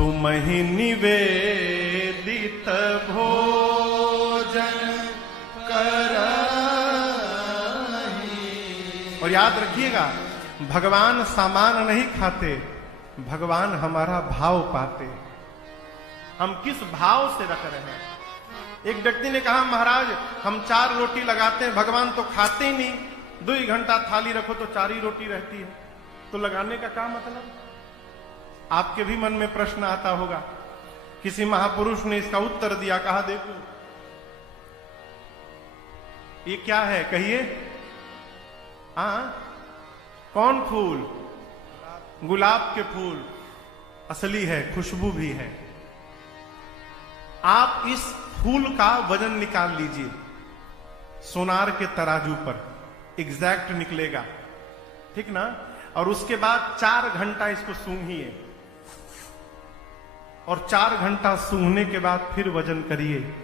तुम ही निवेदित भोजन करहि। और याद रखिएगा, भगवान सामान नहीं खाते, भगवान हमारा भाव पाते। हम किस भाव से रख रहे हैं। एक व्यक्ति ने कहा, महाराज हम 4 रोटी लगाते हैं, भगवान तो खाते ही नहीं। 2 घंटा थाली रखो तो 4 ही रोटी रहती है, तो लगाने का क्या मतलब। आपके भी मन में प्रश्न आता होगा। किसी महापुरुष ने इसका उत्तर दिया, कहा देखो ये क्या है, कहिए। कौन फूल? गुलाब के फूल। असली है, खुशबू भी है। आप इस फूल का वजन निकाल लीजिए, सोनार के तराजू पर एग्जैक्ट निकलेगा, ठीक ना। और उसके बाद 4 घंटा इसको सूंघिए, और 4 घंटा सूंघने के बाद फिर वजन करिए।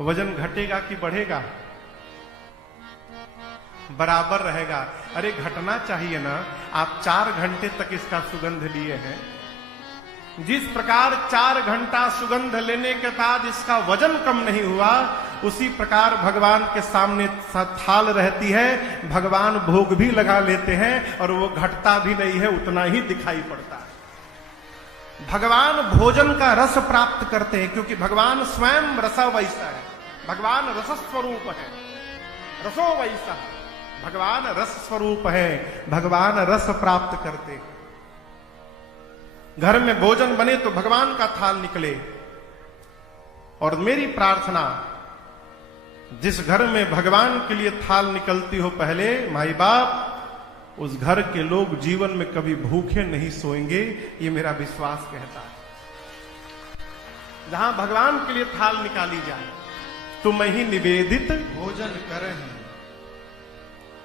वजन घटेगा कि बढ़ेगा? बराबर रहेगा। अरे घटना चाहिए ना। आप 4 घंटे तक इसका सुगंध लिए हैं, जिस प्रकार 4 घंटा सुगंध लेने के बाद इसका वजन कम नहीं हुआ, उसी प्रकार भगवान के सामने थाल रहती है, भगवान भोग भी लगा लेते हैं और वो घटता भी नहीं है, उतना ही दिखाई पड़ता है। भगवान भोजन का रस प्राप्त करते हैं, क्योंकि भगवान स्वयं रसा वैसा है। भगवान रस स्वरूप है, रसो वैसा। भगवान रस स्वरूप है, भगवान रस प्राप्त करते हैं। घर में भोजन बने तो भगवान का थाल निकले। और मेरी प्रार्थना, जिस घर में भगवान के लिए थाल निकलती हो पहले माई बाप, उस घर के लोग जीवन में कभी भूखे नहीं सोएंगे, ये मेरा विश्वास कहता है। जहां भगवान के लिए थाल निकाली जाए, तुम ही निवेदित भोजन करहि।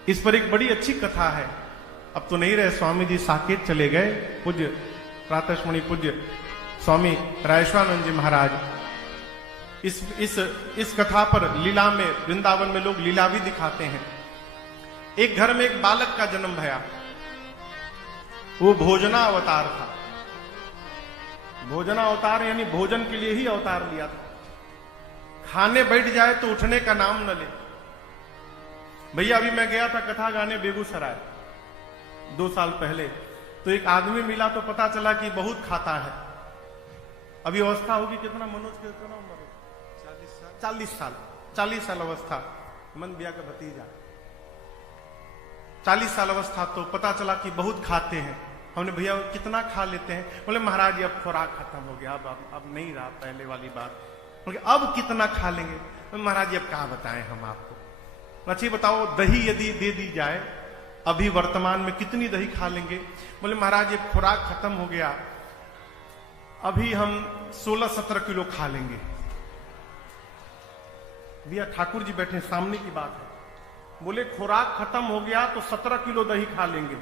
इस पर एक बड़ी अच्छी कथा है। अब तो नहीं रहे, स्वामी जी साकेत चले गए। पूज्य प्रातस्मरणीय पूज्य स्वामी रायेश्वरानंद जी महाराज इस कथा पर लीला में, वृंदावन में लोग लीला भी दिखाते हैं। एक घर में एक बालक का जन्म भया। वो भोजना अवतार था। भोजना अवतार यानी भोजन के लिए ही अवतार लिया था। खाने बैठ जाए तो उठने का नाम न ले। भैया अभी मैं गया था कथा गाने बेगूसराय 2 साल पहले, तो एक आदमी मिला तो पता चला कि बहुत खाता है। अभी अवस्था होगी कितना, मनोज के कितना उम्र है? 40 साल अवस्था। मन बिया का भतीजा 40 साल अवस्था। तो पता चला कि बहुत खाते हैं। हमने भैया कितना खा लेते हैं? बोले महाराज अब खुराक खत्म हो गया, अब नहीं रहा पहले वाली बात। बोले अब कितना खा लेंगे? महाराज अब क्या बताएं हम आपको। अच्छी बताओ, दही यदि दे दी जाए अभी वर्तमान में कितनी दही खा लेंगे? बोले महाराज ये खुराक खत्म हो गया, अभी हम 16-17 किलो खा लेंगे। भैया ठाकुर जी बैठे सामने की बात है। बोले खुराक खत्म हो गया तो 17 किलो दही खा लेंगे।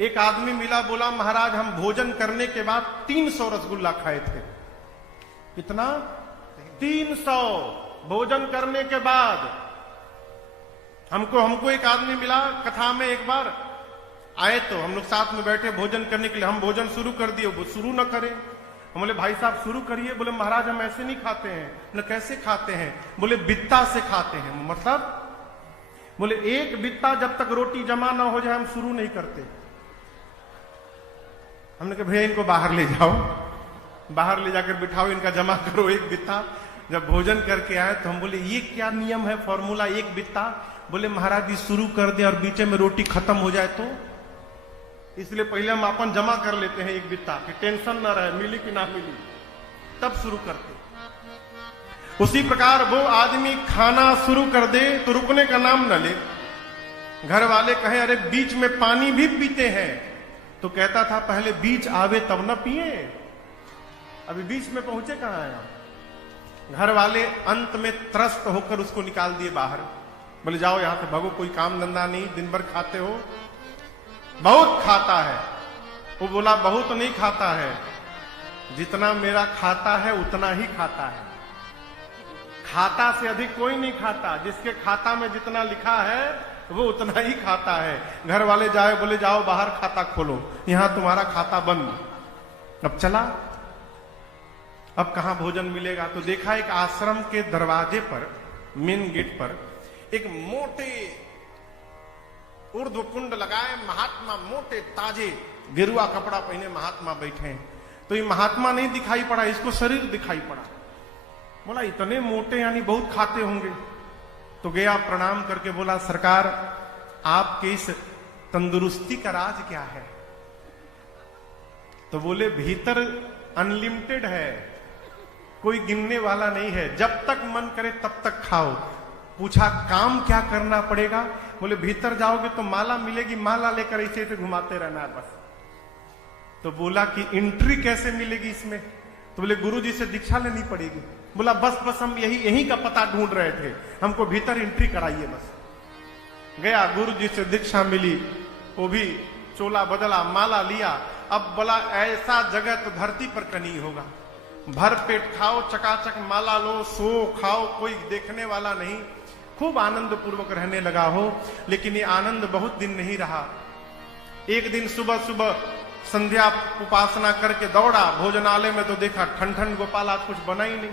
एक आदमी मिला, बोला महाराज हम भोजन करने के बाद 300 रसगुल्ला खाए थे। कितना? 300 भोजन करने के बाद। हमको एक आदमी मिला कथा में, एक बार आए तो हम लोग साथ में बैठे भोजन करने के लिए। हम भोजन शुरू कर दिए, वो शुरू न करें। हम बोले भाई साहब शुरू करिए। बोले महाराज हम ऐसे नहीं खाते हैं। बोले कैसे खाते हैं? बोले बित्ता से खाते हैं। मतलब? बोले एक बित्ता जब तक रोटी जमा ना हो जाए हम शुरू नहीं करते। हमने कहा भैया इनको बाहर ले जाओ, बाहर ले जाकर बिठाओ, इनका जमा करो एक बित्ता। जब भोजन करके आए तो हम बोले ये क्या नियम है, फॉर्मूला एक बित्ता? बोले महाराज जी शुरू कर दे और बीच में रोटी खत्म हो जाए तो, इसलिए पहले हम अपन जमा कर लेते हैं एक बित्ता, कि टेंशन ना रहे मिली कि ना मिली, तब शुरू करते। उसी प्रकार वो आदमी खाना शुरू कर दे तो रुकने का नाम न ले। घर वाले कहें अरे बीच में पानी भी पीते हैं, तो कहता था पहले बीच आवे तब न पिए। अभी बीच में पहुंचे कहां है आप? घर वाले अंत में त्रस्त होकर उसको निकाल दिए बाहर। बोले जाओ यहां से भागो, कोई काम धंधा नहीं, दिन भर खाते हो। बहुत खाता है। वो बोला बहुत नहीं खाता है, जितना मेरा खाता है उतना ही खाता है। खाता से अधिक कोई नहीं खाता। जिसके खाता में जितना लिखा है वो उतना ही खाता है। घर वाले जाए, बोले जाओ बाहर खाता खोलो, यहां तुम्हारा खाता बंद। अब चला अब कहां भोजन मिलेगा? तो देखा एक आश्रम के दरवाजे पर, मेन गेट पर एक मोटे ऊर्ध्वपुंड लगाए महात्मा, मोटे ताजे गेरुआ कपड़ा पहने महात्मा बैठे हैं। तो ये महात्मा नहीं दिखाई पड़ा, इसको शरीर दिखाई पड़ा। बोला इतने मोटे यानी बहुत खाते होंगे। तो गया प्रणाम करके बोला सरकार आपके इस तंदुरुस्ती का राज क्या है? तो बोले भीतर अनलिमिटेड है, कोई गिनने वाला नहीं है, जब तक मन करे तब तक खाओ। पूछा काम क्या करना पड़ेगा? बोले भीतर जाओगे तो माला मिलेगी, माला लेकर ऐसे ऐसे घुमाते रहना है बस। तो बोला कि एंट्री कैसे मिलेगी इसमें? तो बोले गुरुजी से दीक्षा लेनी पड़ेगी। बोला बस बस हम यही का पता ढूंढ रहे थे, हमको भीतर एंट्री कराइए बस। गया गुरुजी से दीक्षा मिली, वो भी चोला बदला, माला लिया। अब बोला ऐसा जगह तो धरती पर कहीं होगा, भर पेट खाओ, चकाचक माला लो, सो खाओ, कोई देखने वाला नहीं, खूब आनंद पूर्वक रहने लगा हो। लेकिन ये आनंद बहुत दिन नहीं रहा। एक दिन सुबह सुबह संध्या उपासना करके दौड़ा भोजनालय में, तो देखा ठन गोपाल आज कुछ बना ही नहीं।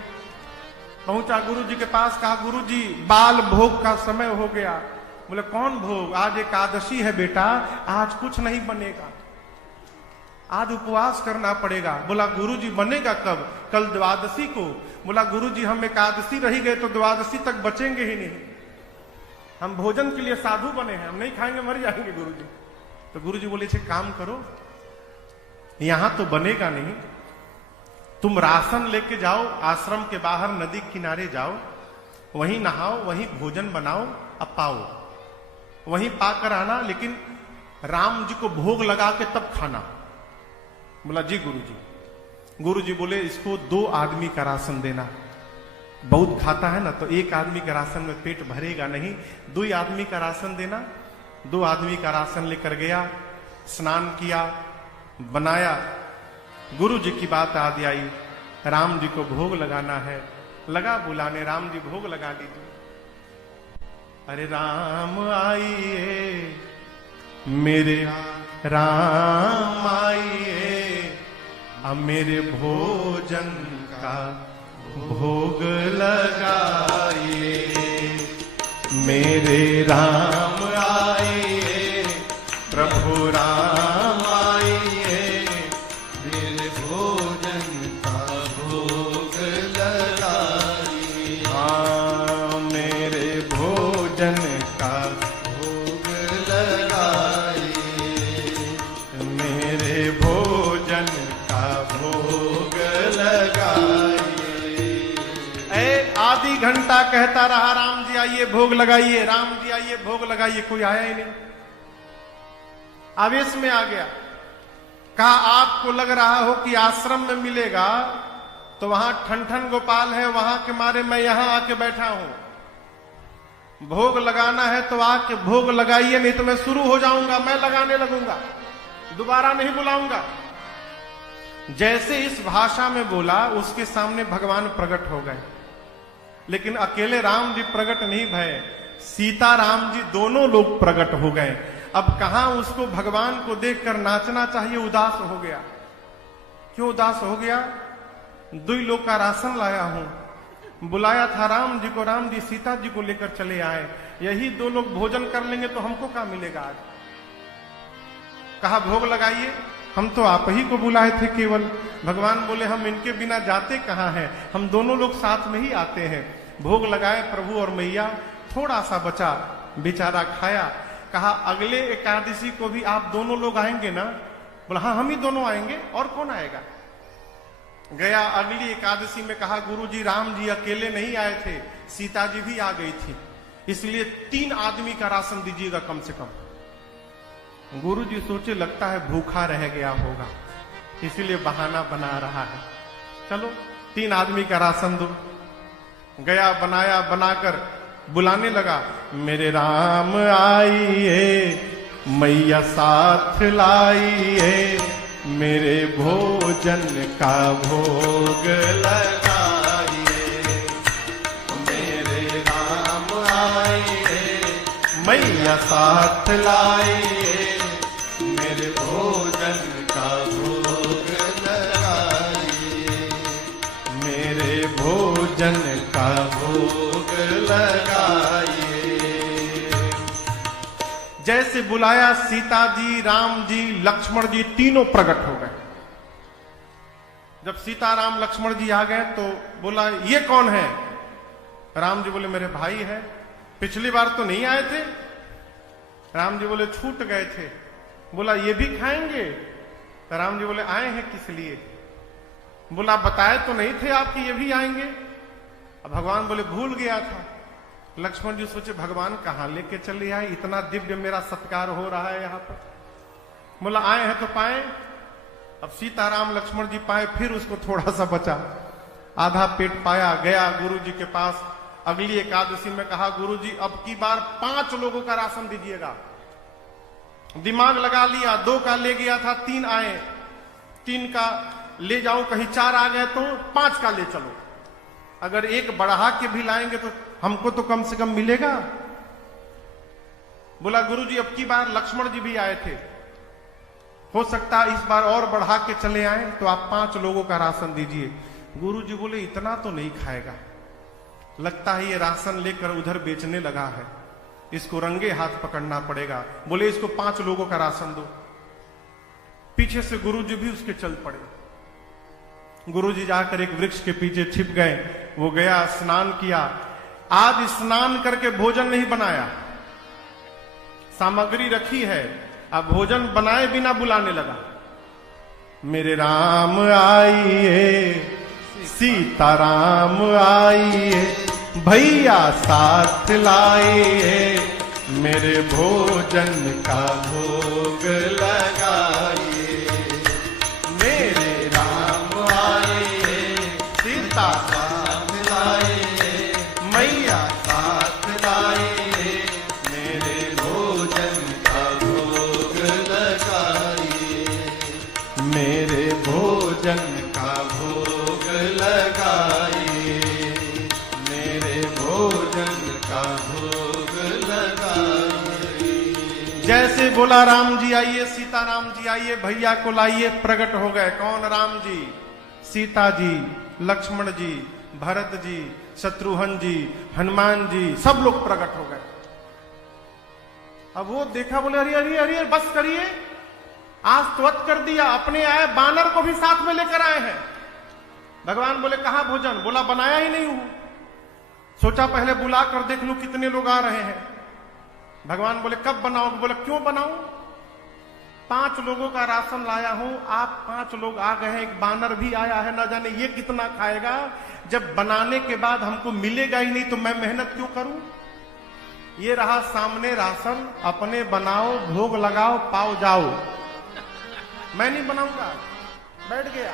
पहुंचा गुरुजी के पास, कहा गुरुजी बाल भोग का समय हो गया। बोले कौन भोग? आज एकादशी है बेटा, आज कुछ नहीं बनेगा, आज उपवास करना पड़ेगा। बोला गुरुजी बनेगा कब? कल द्वादशी को। बोला गुरुजी हम एकादशी रही गए तो द्वादशी तक बचेंगे ही नहीं, हम भोजन के लिए साधु बने हैं, हम नहीं खाएंगे मर जाएंगे गुरुजी। तो गुरुजी बोले छे काम करो, यहां तो बनेगा नहीं, तुम राशन लेके जाओ, आश्रम के बाहर नदी किनारे जाओ, वहीं नहाओ, वहीं भोजन बनाओ, अब पाओ, वहीं पाकर आना, लेकिन राम जी को भोग लगा के तब खाना। बोला जी गुरुजी। गुरुजी बोले इसको 2 आदमी का राशन देना, बहुत खाता है ना, तो 1 आदमी का राशन में पेट भरेगा नहीं, 2 आदमी का राशन देना। 2 आदमी का राशन लेकर गया, स्नान किया, बनाया। गुरु जी की बात याद आई, राम जी को भोग लगाना है, लगा बुलाने, राम जी भोग लगा दीजिए। अरे राम आइए मेरे राम आइए, अब मेरे भोजन का भोग लगाइए। मेरे राम आइए, प्रभु राम आइए, मेरे भोजन का भोग लगाइए। हाँ मेरे भोजन का भोग लगाइए, मेरे भोजन का भोग लगाइए। आधी घंटा कहता रहा राम जी आइए भोग लगाइए, राम जी आइए भोग लगाइए, कोई आया ही नहीं। आवेश में आ गया, कहा आपको लग रहा हो कि आश्रम में मिलेगा, तो वहां ठन गोपाल है, वहां के मारे मैं यहां आके बैठा हूं। भोग लगाना है तो आके भोग लगाइए, नहीं तो मैं शुरू हो जाऊंगा, मैं लगाने लगूंगा, दोबारा नहीं बुलाऊंगा। जैसे इस भाषा में बोला, उसके सामने भगवान प्रकट हो गए। लेकिन अकेले राम जी प्रकट नहीं भये, सीता राम जी दोनों लोग प्रकट हो गए। अब कहां उसको भगवान को देखकर नाचना चाहिए, उदास हो गया। क्यों उदास हो गया? 2 लोग का राशन लाया हूं, बुलाया था राम जी को, राम जी सीता जी को लेकर चले आए, यही 2 लोग भोजन कर लेंगे तो हमको क्या मिलेगा आज? कहा भोग लगाइए, हम तो आप ही को बुलाए थे केवल। भगवान बोले हम इनके बिना जाते कहां हैं, हम दोनों लोग साथ में ही आते हैं। भोग लगाए प्रभु और मैया, थोड़ा सा बचा, बेचारा खाया। कहा अगले एकादशी को भी आप दोनों लोग आएंगे ना? बोला हाँ हम ही दोनों आएंगे, और कौन आएगा? गया अगली एकादशी में, कहा गुरुजी राम जी अकेले नहीं आए थे, सीता जी भी आ गई थी, इसलिए 3 आदमी का राशन दीजिएगा कम से कम। गुरुजी सोचे लगता है भूखा रह गया होगा, इसीलिए बहाना बना रहा है, चलो 3 आदमी का राशन दो। गया बनाया, बनाकर बुलाने लगा, मेरे राम आइए, मैया साथ लाइए, मेरे भोजन का भोग लगाइए। मेरे राम आइए, मैया साथ लाइए, मेरे भोजन का भोग लगाइए। जैसे बुलाया सीता जी, राम जी, लक्ष्मण जी तीनों प्रकट हो गए। जब सीता राम लक्ष्मण जी आ गए तो बोला ये कौन है? राम जी बोले मेरे भाई है, पिछली बार तो नहीं आए थे। राम जी बोले छूट गए थे। बोला ये भी खाएंगे? तो राम जी बोले आए हैं किस लिए? बोला बताए तो नहीं थे आपकी ये भी आएंगे। अब भगवान बोले भूल गया था। लक्ष्मण जी सोचे भगवान कहां लेके चले आए, इतना दिव्य मेरा सत्कार हो रहा है यहां पर। बोला आए हैं तो पाए। अब सीताराम लक्ष्मण जी पाए, फिर उसको थोड़ा सा बचा, आधा पेट पाया, गया गुरु जी के पास। अगली एकादशी में कहा गुरु जी अब की बार 5 लोगों का राशन दीजिएगा। दिमाग लगा लिया, 2 का ले गया था, 3 आए, 3 का ले जाओ, कहीं 4 आ गए तो 5 का ले चलो। अगर 1 बढ़ा के भी लाएंगे तो हमको तो कम से कम मिलेगा। बोला गुरु जी अब की बार लक्ष्मण जी भी आए थे, हो सकता है इस बार और बढ़ा के चले आए, तो आप 5 लोगों का राशन दीजिए। गुरु जी बोले इतना तो नहीं खाएगा, लगता है ये राशन लेकर उधर बेचने लगा है, इसको रंगे हाथ पकड़ना पड़ेगा। बोले इसको 5 लोगों का राशन दो। पीछे से गुरु जी भी उसके चल पड़े। गुरु जी जाकर एक वृक्ष के पीछे छिप गए। वो गया, स्नान किया। आज स्नान करके भोजन नहीं बनाया, सामग्री रखी है, अब भोजन बनाए बिना बुलाने लगा। मेरे राम आइए, सीताराम आइए, भैया साथ लाइए, मेरे भोजन का भोग लगाइए। मेरे राम आइए, सीताराम लाइए, मैया साथ लाइए, मेरे भोजन का भोग लगाइए, मेरे भोजन का भोग लगाइए, मेरे भोजन का भोग लगाइए। जैसे बोला राम जी आइए, सीताराम जी आइए, भैया को लाइए, प्रकट हो गए। कौन? राम जी, सीता जी, लक्ष्मण जी, भरत जी, शत्रुघ्न जी, हनुमान जी, सब लोग प्रकट हो गए। अब वो देखा, बोले अरे अरे अरे बस करिए, आज त्वत कर दिया, अपने आए बानर को भी साथ में लेकर आए हैं। भगवान बोले कहां भोजन? बोला बनाया ही नहीं हूं, सोचा पहले बुला कर देख लूं कितने लोग आ रहे हैं। भगवान बोले कब बनाओगे? बोले क्यों बनाऊं, 5 लोगों का राशन लाया हूं, आप 5 लोग आ गए हैं, एक बानर भी आया है, ना जाने ये कितना खाएगा। जब बनाने के बाद हमको मिलेगा ही नहीं तो मैं मेहनत क्यों करूं। ये रहा सामने राशन, अपने बनाओ, भोग लगाओ, पाओ जाओ। मैं नहीं बनाऊंगा, बैठ गया।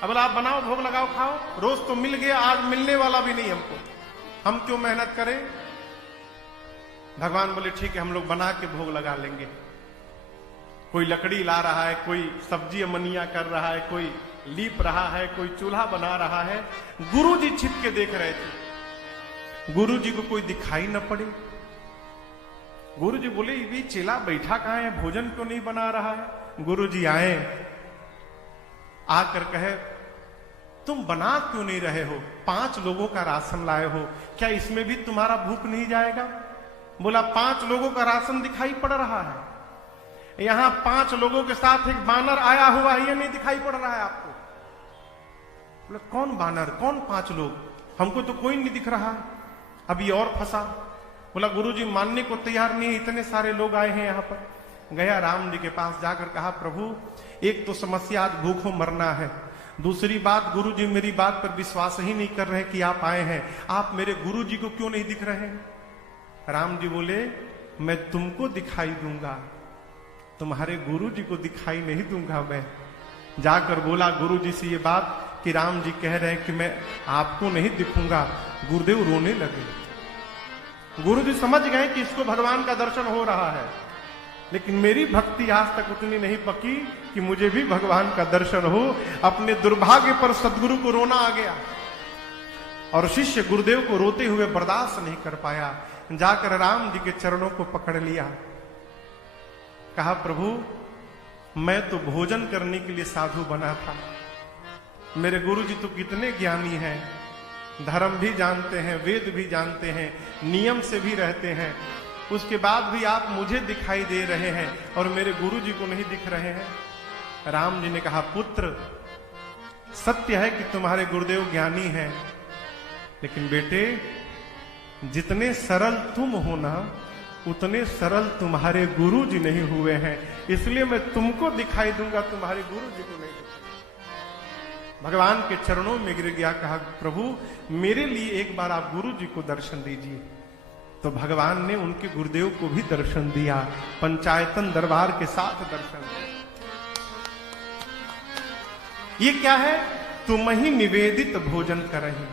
अब बोला आप बनाओ, भोग लगाओ, खाओ। रोज तो मिल गया, आज मिलने वाला भी नहीं हमको, हम क्यों मेहनत करें। भगवान बोले ठीक है, हम लोग बना के भोग लगा लेंगे। कोई लकड़ी ला रहा है, कोई सब्जी अमनिया कर रहा है, कोई लीप रहा है, कोई चूल्हा बना रहा है। गुरु जी छिप के देख रहे थे। गुरु जी को कोई दिखाई न पड़े। गुरु जी बोले ये चेला बैठा कहां है, भोजन क्यों नहीं बना रहा है। गुरु जी आए, आकर कहे तुम बना क्यों नहीं रहे हो, 5 लोगों का राशन लाए हो, क्या इसमें भी तुम्हारा भूख नहीं जाएगा। बोला 5 लोगों का राशन दिखाई पड़ रहा है, यहां 5 लोगों के साथ एक बानर आया हुआ है, ये नहीं दिखाई पड़ रहा है आपको। बोले कौन बानर, कौन 5 लोग, हमको तो कोई नहीं दिख रहा। अब ये और फंसा। बोला गुरुजी मानने को तैयार नहीं, इतने सारे लोग आए हैं यहां पर। गया राम जी के पास, जाकर कहा प्रभु एक तो समस्या आज भूखों मरना है, दूसरी बात गुरु जी मेरी बात पर विश्वास ही नहीं कर रहे कि आप आए हैं, आप मेरे गुरु जी को क्यों नहीं दिख रहे हैं। राम जी बोले मैं तुमको दिखाई दूंगा, तुम्हारे गुरु जी को दिखाई नहीं दूंगा। मैं जाकर बोला गुरु जी से ये बात कि राम जी कह रहे हैं कि मैं आपको नहीं दिखूंगा। गुरुदेव रोने लगे। गुरु जी समझ गए कि इसको भगवान का दर्शन हो रहा है, लेकिन मेरी भक्ति आज तक उतनी नहीं पकी कि मुझे भी भगवान का दर्शन हो। अपने दुर्भाग्य पर सदगुरु को रोना आ गया और शिष्य गुरुदेव को रोते हुए बर्दाश्त नहीं कर पाया। जाकर राम जी के चरणों को पकड़ लिया, कहा प्रभु मैं तो भोजन करने के लिए साधु बना था, मेरे गुरु जी तो कितने ज्ञानी हैं, धर्म भी जानते हैं, वेद भी जानते हैं, नियम से भी रहते हैं, उसके बाद भी आप मुझे दिखाई दे रहे हैं और मेरे गुरु जी को नहीं दिख रहे हैं। राम जी ने कहा, पुत्र सत्य है कि तुम्हारे गुरुदेव ज्ञानी हैं, लेकिन बेटे जितने सरल तुम हो ना, उतने सरल तुम्हारे गुरु जी नहीं हुए हैं, इसलिए मैं तुमको दिखाई दूंगा, तुम्हारे गुरु जी को नहीं दिखाई। भगवान के चरणों में गिर गया, कहा प्रभु मेरे लिए एक बार आप गुरु जी को दर्शन दीजिए। तो भगवान ने उनके गुरुदेव को भी दर्शन दिया, पंचायतन दरबार के साथ दर्शन दिया। ये क्या है? तुम ही निवेदित भोजन करही।